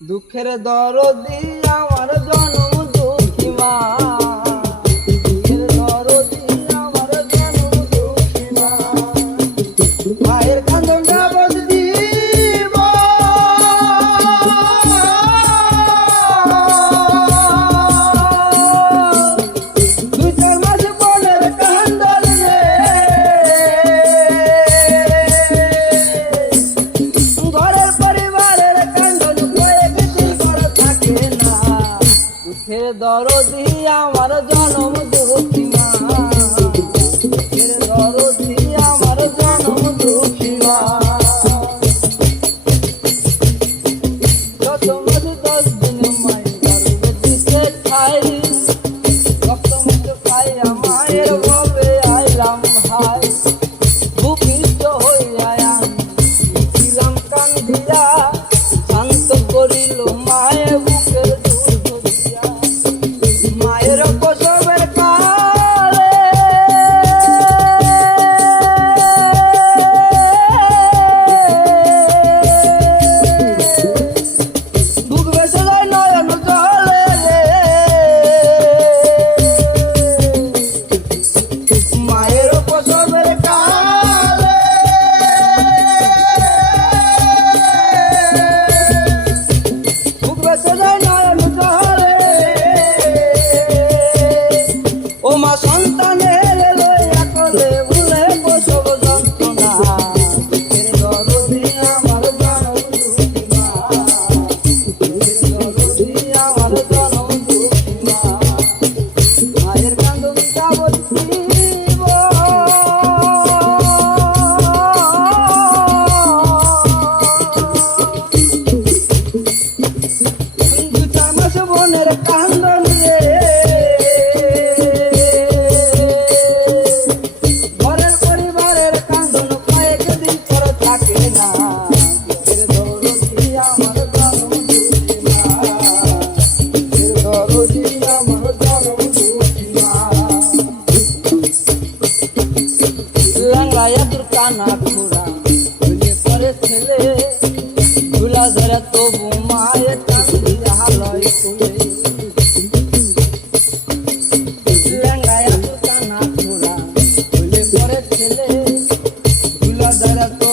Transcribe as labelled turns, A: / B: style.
A: দুঃখের দরদি আমার জন্ম হে দরদি আমার জনম জ্যোতি মা দরদি মনের কান্দ নিয়ে ঘরের পরিবারের কান্দন কয়েকদিন পর থাকে না। লাঙ্গায়া দুর্কানা ঘোরা পরে ছেলে ধুলা ধরে তবু মায়ের